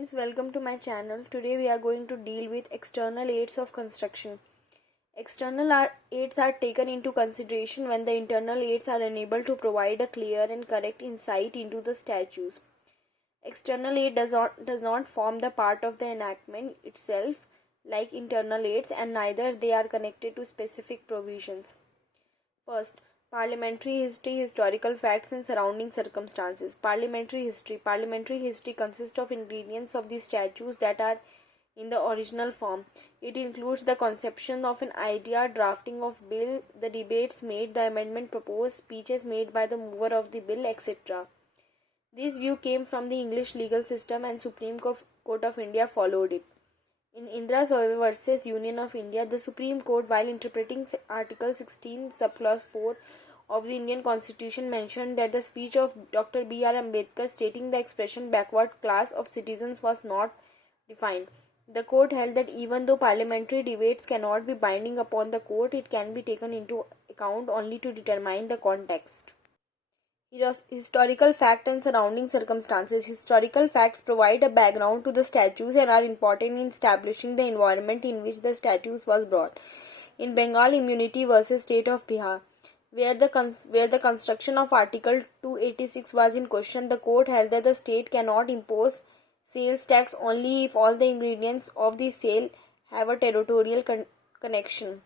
Friends, welcome to my channel. Today we are going to deal with external aids of construction. Aids are taken into consideration when the internal aids are unable to provide a clear and correct insight into the statutes. External aid does not form the part of the enactment itself like internal aids, and neither they are connected to specific provisions. First, parliamentary history, historical facts and surrounding circumstances. Parliamentary history. Parliamentary history consists of ingredients of the statutes that are in the original form. It includes the conception of an idea, drafting of bill, the debates made, the amendment proposed, speeches made by the mover of the bill, etc. This view came from the English legal system, and Supreme Court of India followed it. In Indra Soave versus Union of India, the Supreme Court, while interpreting Article 16, Subclause 4 of the Indian Constitution, mentioned that the speech of Dr. B.R. Ambedkar stating the expression backward class of citizens was not defined. The court held that even though parliamentary debates cannot be binding upon the court, it can be taken into account only to determine the context. Historical fact and surrounding circumstances. Historical facts provide a background to the statutes and are important in establishing the environment in which the statutes was brought. In Bengal Immunity versus State of Bihar, where the construction of Article 286 was in question, the court held that the state cannot impose sales tax only if all the ingredients of the sale have a territorial connection.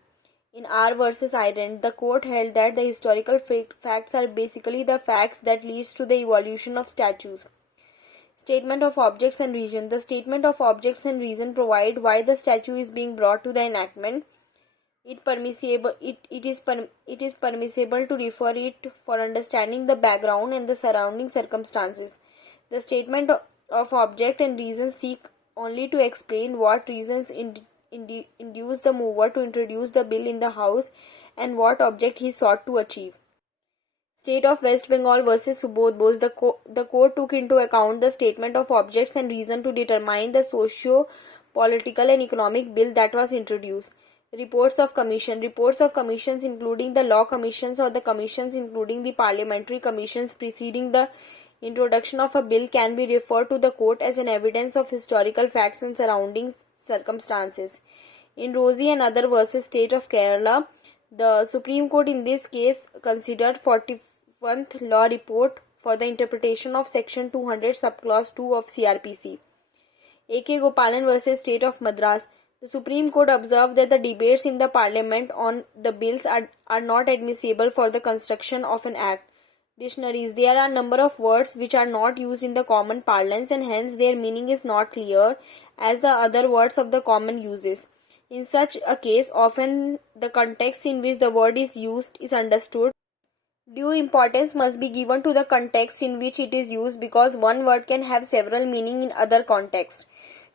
In R versus Ireland, the court held that the historical facts are basically the facts that leads to the evolution of statutes. Statement of objects and reason. The statement of objects and reason provide why the statute is being brought to the enactment. It is permissible to refer it for understanding the background and the surrounding circumstances. The statement of object and reason seek only to explain what reasons induce the mover to introduce the bill in the House and what object he sought to achieve. State of West Bengal versus Subodh Bose. The court took into account the statement of objects and reason to determine the socio-political and economic bill that was introduced. Reports of commission. Reports of commissions including the law commissions or the commissions including the parliamentary commissions preceding the introduction of a bill can be referred to the court as an evidence of historical facts and surrounding circumstances. In Rosie and other versus State of Kerala, the Supreme Court in this case considered 41st Law Report for the interpretation of Section 200 Subclause 2 of CRPC. A.K. Gopalan versus State of Madras. The Supreme Court observed that the debates in the Parliament on the bills are not admissible for the construction of an act. Dictionaries. There are a number of words which are not used in the common parlance and hence their meaning is not clear as the other words of the common uses. In such a case, often the context in which the word is used is understood. Due importance must be given to the context in which it is used because one word can have several meanings in other contexts.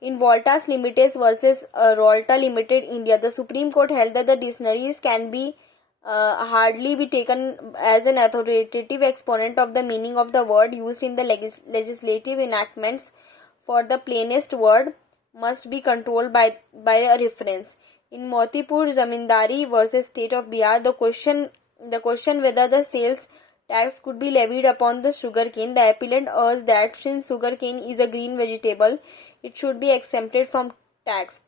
In Voltas Limited versus Rolta Limited India, the Supreme Court held that the dictionaries can be hardly be taken as an authoritative exponent of the meaning of the word used in the legislative enactments, for the plainest word must be controlled by a reference. In Motipur Zamindari versus State of Bihar, the question whether the sales tax could be levied upon the sugarcane, the appellant urged that since sugarcane is a green vegetable, it should be exempted from tax.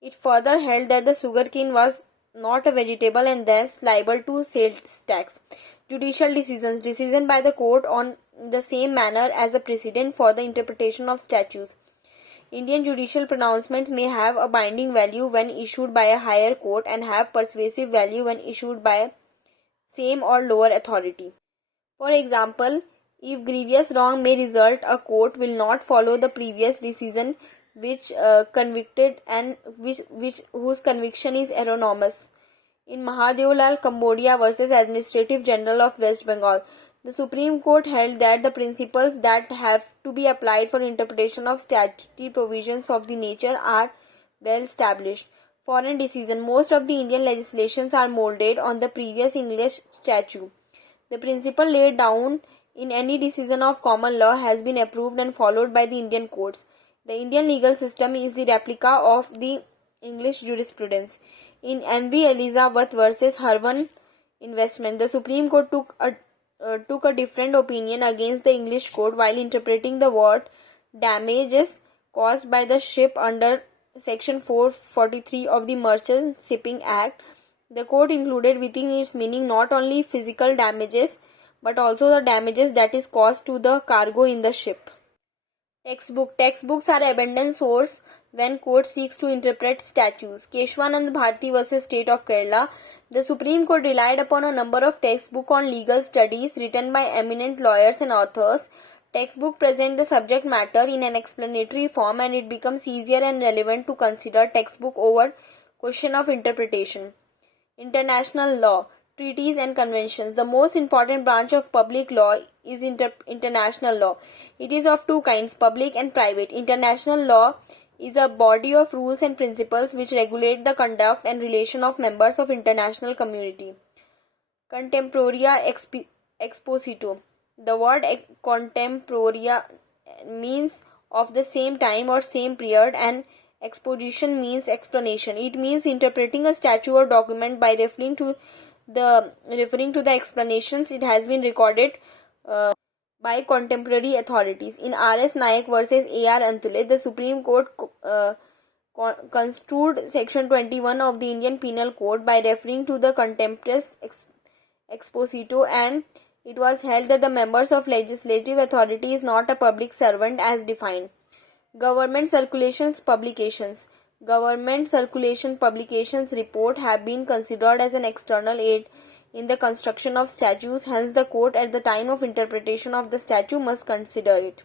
It further held that the sugarcane was not a vegetable and thus liable to sales tax. Judicial decisions. Decision by the court on the same manner as a precedent for the interpretation of statutes. Indian judicial pronouncements may have a binding value when issued by a higher court and have persuasive value when issued by a same or lower authority. For example, if grievous wrong may result, a court will not follow the previous decision which convicted and whose conviction is erroneous. In Mahadevlal Cambodia versus Administrative General of West Bengal, the Supreme Court held that the principles that have to be applied for interpretation of statutory provisions of the nature are well established. Foreign decision. Most of the Indian legislations are molded on the previous English statute. The principle laid down in any decision of common law has been approved and followed by the Indian courts. The Indian legal system is the replica of the English jurisprudence. In M.V. Elizabeth versus Harvan Investment, the Supreme Court took a different opinion against the English court while interpreting the word damages caused by the ship under Section 443 of the Merchant Shipping Act. The code included within its meaning not only physical damages but also the damages that is caused to the cargo in the ship. Textbooks are abundant source when court seeks to interpret statutes. Keshwanand Bharti versus State of Kerala. The Supreme Court relied upon a number of textbooks on legal studies written by eminent lawyers and authors. Textbook present the subject matter in an explanatory form and it becomes easier and relevant to consider textbook over question of interpretation. International law, treaties and conventions. The most important branch of public law is international law. It is of two kinds, public and private. International law is a body of rules and principles which regulate the conduct and relation of members of international community. Contemporaria exposito. The word contemporaria means of the same time or same period, and exposition means explanation. It means interpreting a statute or document by referring to the explanations it has been recorded by contemporary authorities. In R.S. Nayak versus A.R. Antule, the Supreme Court construed Section 21 of the Indian Penal Code by referring to the contemporaneous exposito, and it was held that the members of legislative authority is not a public servant as defined. Government circulations publications. Government circulation publications report have been considered as an external aid in the construction of statutes. Hence, the court at the time of interpretation of the statute must consider it.